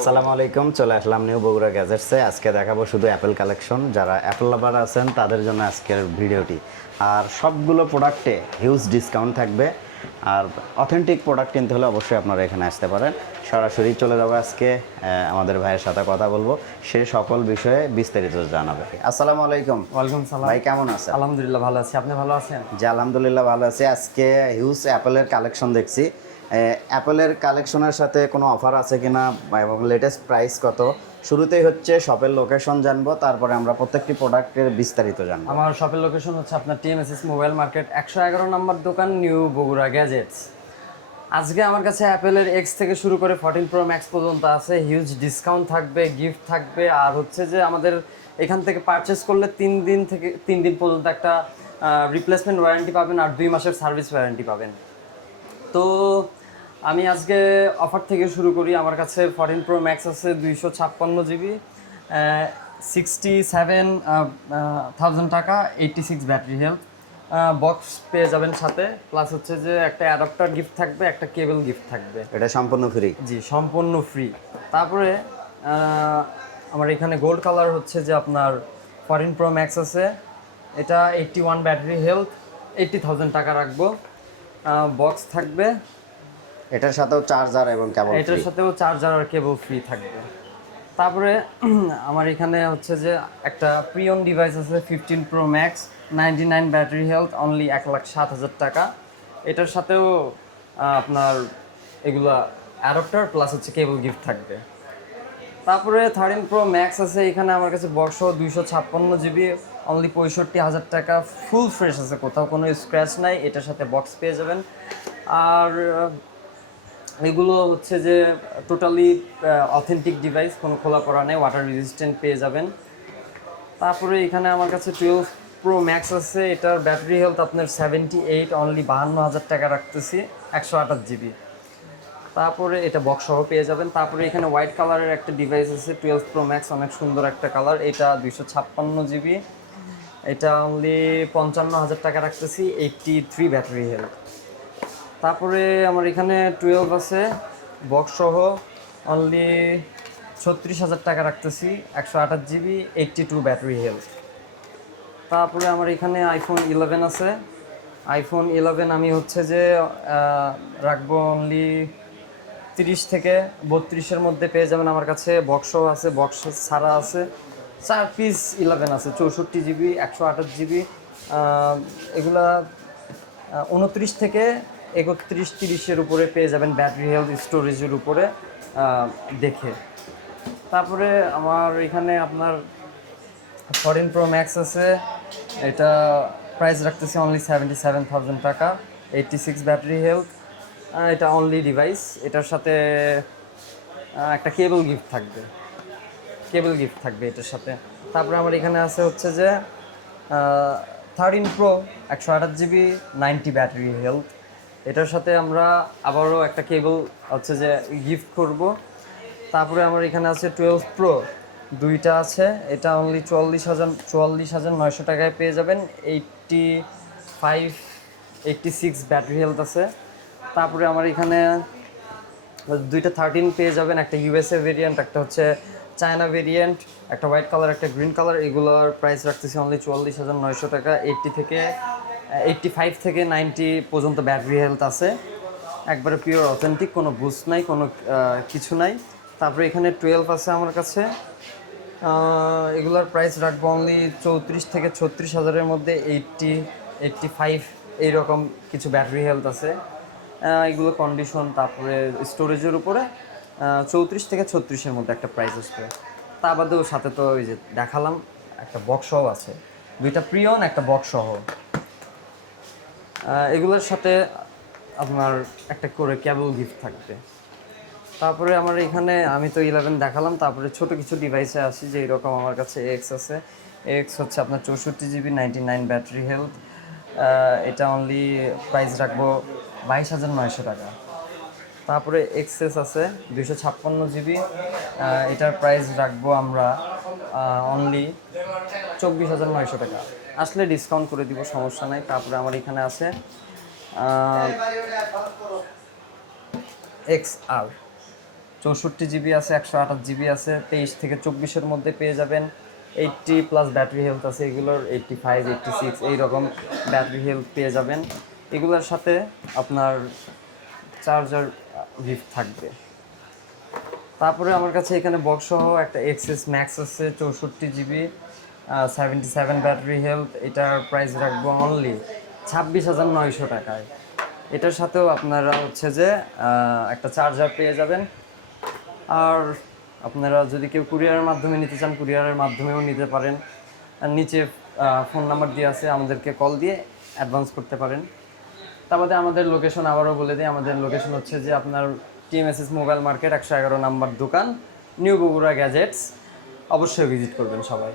আসসালামু আলাইকুম চলে আসলাম নিউ বগুড়া গ্যাজেটসে আজকে দেখাবো শুধু অ্যাপেল কালেকশন যারা অ্যাপেল লাভার আছেন তাদের জন্য আজকের ভিডিওটি। আর সবগুলো প্রোডাক্টে হিউজ ডিসকাউন্ট থাকবে। আর অথেন্টিক প্রোডাক্ট কিনতে হলে অবশ্যই আপনারা এখানে আসতে পারেন। সরাসরি চলে যাব আজকে আমাদের ভাইয়ের সাথে কথা বলব। সে সকল বিষয়ে বিস্তারিত জানাবে। আসসালামু আলাইকুম। ওয়ালাইকুম সালাম। ভাই কেমন আছেন? আলহামদুলিল্লাহ ভালো আছি। আপনি ভালো আছেন? জি আলহামদুলিল্লাহ ভালো আছি। আজকে হিউজ অ্যাপেলের কালেকশন দেখছি। অ্যাপেলের কালেকশনের সাথে কোনো অফার আছে কি না এবং লেটেস্ট প্রাইস কত? শুরুতেই হচ্ছে শপের লোকেশন জানব, তারপরে আমরা প্রত্যেকটি প্রোডাক্টের বিস্তারিত জানব। আমার শপের লোকেশন হচ্ছে আপনার টিএমএসএস মোবাইল মার্কেট একশো এগারো নম্বর দোকান নিউ বগুড়া গ্যাজেটস আজকে আমার কাছে অ্যাপেলের এক্স থেকে শুরু করে ফর্টিন প্রো ম্যাক্স পর্যন্ত আছে হিউজ ডিসকাউন্ট থাকবে গিফট থাকবে, আর হচ্ছে যে আমাদের এখান থেকে পারচেস করলে তিন দিন থেকে, তিন দিন পর্যন্ত একটা রিপ্লেসমেন্ট ওয়ারেন্টি পাবেন, আর দুই মাসের সার্ভিস ওয়ারেন্টি পাবেন। তো আমি আজকে অফার থেকে শুরু করি। আমার কাছে ফর্টিন প্রো ম্যাক্স আছে দুইশো ছাপ্পান্ন জিবি সিক্সটি সেভেন থাউজেন্ড টাকা eighty six battery health box পেয়ে যাবেন সাথে। প্লাস হচ্ছে যে একটা অ্যাডাপ্টার গিফট থাকবে একটা কেবল গিফট থাকবে। এটা সম্পূর্ণ ফ্রি জি সম্পূর্ণ ফ্রি তারপরে আমার এখানে গোল্ড কালার হচ্ছে যে আপনার ফরেন প্রো ম্যাক্স আছে। এটা eighty one battery health eighty thousand টাকা রাখব। বক্স থাকবে। এটার সাথেও চার্জার এবং কেবল এটার সাথেও চার্জার আর কেবল ফ্রি থাকবে। তারপরে আমার এখানে হচ্ছে যে একটা প্রিয়ন ডিভাইস আছে fifteen Pro Max ninety nine battery health only এক লাখ সাত হাজার টাকা। এটার সাথেও আপনার এগুলা অ্যাডাপ্টার প্লাস হচ্ছে কেবল গিফট থাকবে। তারপরে থার্টিন প্রো ম্যাক্স আছে এখানে আমার কাছে বক্স দুইশো ছাপ্পান্ন জিবি অনলি পঁয়ষট্টি হাজার টাকা। ফুল ফ্রেশ আছে কোথাও কোনো স্ক্র্যাচ নাই এটার সাথে বক্স পেয়ে যাবেন। আর এগুলো হচ্ছে যে টোটালি অথেন্টিক ডিভাইস কোনো খোলা পড়া নেই ওয়াটার রেজিস্ট্যান্ট পেয়ে যাবেন। তারপরে এখানে আমার কাছে টুয়েলভ প্রো ম্যাক্স আছে, এটার ব্যাটারি হেলথ আপনার সেভেন্টি এইট অনলি বাহান্ন হাজার টাকা রাখতেছি, একশো আঠাশ জিবি তারপরে এটা বক্সসহ পেয়ে যাবেন। তারপরে এখানে হোয়াইট কালারের একটা ডিভাইস আছে টুয়েলভ প্রো ম্যাক্স অনেক সুন্দর একটা কালার এটা দুইশো ছাপ্পান্ন জিবি এটা অনলি পঞ্চান্ন হাজার টাকা রাখতেছি এইটটি থ্রি ব্যাটারি হেলথ তারপরে আমার এখানে টুয়েলভ আছে বক্স সহ অনলি ছত্রিশ হাজার টাকা রাখতেছি, একশো আঠাশ GB eighty two battery health তারপরে আমার এখানে আইফোন ইলেভেন আছে। আইফোন ইলেভেন আমি হচ্ছে যে রাখব অনলি তিরিশ থেকে বত্রিশের মধ্যে পেয়ে যাবেন আমার কাছে বক্সও আছে বক্স ছাড়া আছে। চার পিস ইলেভেন আছে, চৌষট্টি জিবি একশো আঠাশ জিবি এগুলা উনত্রিশ থেকে একত্রিশ, তিরিশের উপরে পেয়ে যাবেন ব্যাটারি হেলথ স্টোরেজের উপরে দেখে। তারপরে আমার এখানে আপনার ফরেন প্রো ম্যাক্স আছে। এটা প্রাইস রাখতেছি অনলি সেভেন্টি সেভেন থাউজেন্ড টাকা এইটটি সিক্স ব্যাটারি হেলথ এটা অনলি ডিভাইস এটার সাথে একটা কেবল গিফট থাকবে। কেবল গিফট থাকবে এটার সাথে। তারপরে আমার এখানে আছে হচ্ছে যে থার্টিন প্রো একশো আঠাশ জিবি নাইনটি ব্যাটারি হেলথ এটার সাথে আমরা আবারও একটা কেবল হচ্ছে যে গিফট করব। তারপরে আমার এখানে আছে টুয়েলভ প্রো দুইটা আছে। এটা অনলি চুয়াল্লিশ হাজার চুয়াল্লিশ হাজার নয়শো টাকায় পেয়ে যাবেন। Eighty five eighty six battery health আছে। তারপরে আমার এখানে দুইটা থার্টিন পেয়ে যাবেন। একটা ইউএসএ ভেরিয়েন্ট একটা হচ্ছে চায়না ভেরিয়েন্ট একটা হোয়াইট কালার একটা গ্রিন কালার এগুলোর প্রাইস রাখতেছি অনলি চুয়াল্লিশ হাজার নয়শো টাকা। এইটটি থেকে এইটটি ফাইভ থেকে নাইনটি পর্যন্ত ব্যাটারি হেলথ আছে। একবারে পিওর অথেন্টিক কোনো বুস্ট নাই, কোনো কিছু নাই। তারপরে এখানে টুয়েলভ আছে আমার কাছে। এগুলোর প্রাইস রাখব অনলি চৌত্রিশ থেকে ছত্রিশ হাজারের মধ্যে এইটটি এইটটি ফাইভ এইরকম কিছু ব্যাটারি হেলথ আছে। এগুলো কন্ডিশন তারপরে স্টোরেজের উপরে। চৌত্রিশ থেকে ছত্রিশের মধ্যে একটা প্রাইস আসবে। তা বাদেও সাথে তো ওই যে দেখালাম, একটা বক্সও আছে। দুইটা প্রিয়ন একটা বক্সসহ এগুলোর সাথে আপনার একটা করে কেবল গিফট থাকবে। তারপরে আমার এখানে আমি তো ইলেভেন দেখালাম, তারপরে ছোট কিছু ডিভাইসে আসি যে এরকম আমার কাছে এক্স আছে। এক্স হচ্ছে আপনার চৌষট্টি GB ninety nine battery health এটা অনলি প্রাইস রাখব বাইশ হাজার নয়শো টাকা। তারপরে এক্সেস আছে, দুইশো ছাপ্পান্ন জিবি। এটার প্রাইস রাখব আমরা অনলি চব্বিশ হাজার নয়শো টাকা। আসলে ডিসকাউন্ট করে দিব, সমস্যা নাই, তারপরে আমার এখানে আছে এক্স আর চৌষট্টি জিবি আছে, একশো আঠাশ জিবি আছে, তেইশ থেকে চব্বিশের মধ্যে পেয়ে যাবেন। এইটটি প্লাস ব্যাটারি হেলথ আছে, এগুলোর এইটটি ফাইভ এইটটি সিক্স এইরকম ব্যাটারি হেলথ পেয়ে যাবেন। এগুলোর সাথে আপনার চার্জার ভিভ থাকবে। তারপরে আমার কাছে এখানে বক্স সহ একটা এক্সএস ম্যাক্স আছে, চৌষট্টি GB seventy seven battery health এটার প্রাইস রাখব অনলি ছাব্বিশ হাজার নয়শো টাকায়। এটার সাথেও আপনারা হচ্ছে যে একটা চার্জার পেয়ে যাবেন। আর আপনারা যদি কেউ কুরিয়ারের মাধ্যমে নিতে চান কুরিয়ারের মাধ্যমেও নিতে পারেন। নিচে ফোন নাম্বার দিয়ে আছে, আমাদেরকে কল দিয়ে অ্যাডভান্স করতে পারেন। তার বাদে আমাদের লোকেশন আবারও বলে দিই। আমাদের লোকেশন হচ্ছে যে আপনার টিএমএসএস মোবাইল মার্কেট একশো এগারো নাম্বার দোকান নিউ বগুড়া গ্যাজেটস অবশ্যই ভিজিট করবেন সবাই।